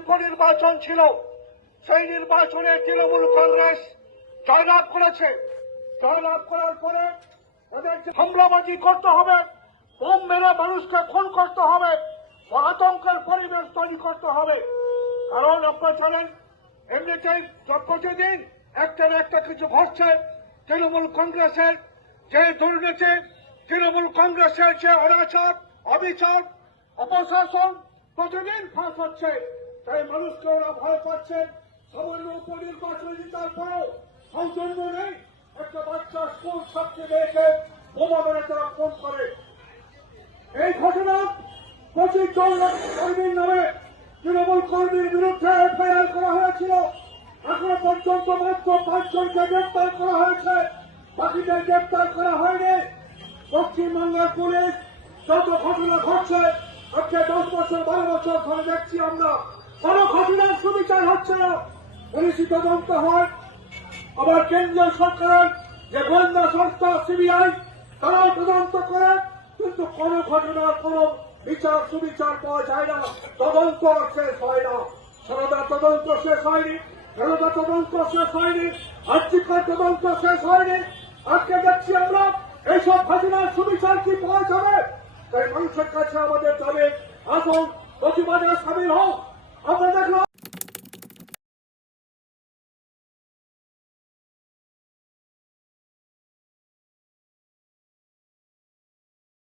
উপনির্বাচন ছিল, সেই নির্বাচনে তৃণমূল কংগ্রেস জয়লাভ করেছে। জয়লাভ করার পরে ওদের হামলাবাজি করতে হবে, বোম মেরে মানুষকে খুন করতে হবে, আতঙ্কের পরিবেশ তৈরি করতে হবে। কারণ আপনারা জানেন এমনিতেই প্রতিদিন একটার একটা কিছু ঘটছে। তৃণমূল কংগ্রেসের যে দুর্নীতি, তৃণমূল কংগ্রেসের যে অনাচার, অবিচার, অপশাসন প্রতিদিন ফাঁস হচ্ছে। তাই মানুষকে ওরা ভয় পাচ্ছে। সামান্য উপনির্বাচন জিতার পরেও সৌজন্য নেই। একটা বাচ্চা স্কুল ছাত্রী মেয়েকে বোমা মেরে তারা খুন করে। এই ঘটনা 25 জন কর্মীর নামে তৃণমূল কর্মীর বিরুদ্ধে এফআইআর করা হয়েছিল। এখনো পর্যন্ত মাত্র 5 জনকে গ্রেপ্তার করা হয়েছে, বাকিদের গ্রেপ্তার করা হয়নি। পশ্চিমবঙ্গের পুলিশ যত ঘটনা ঘটছে, আজকে 10 বছর 12 বছর ধরে দেখছি আমরা, কোন ঘটনার সুবিচার হচ্ছে না। পুলিশি তদন্ত হয়, আবার কেন্দ্রীয় সরকারের যে গোয়েন্দা সংস্থা সিবিআই তারাও তদন্ত করে, কিন্তু কোন ঘটনার কোন বিচার সুবিচার পাওয়া যায় না, তদন্ত শেষ হয় না। সারদা তদন্ত শেষ হয়নি, সারদা তদন্ত শেষ হয়নি, আর্থিকার তদন্ত শেষ হয়নি। আজকে দেখছি আমরা এইসব ঘটনার সুবিচার কি পাওয়া যাবে? তাই মানুষের কাছে আমাদের দাবি, আসুন প্রতিবাদে সামিল হোক।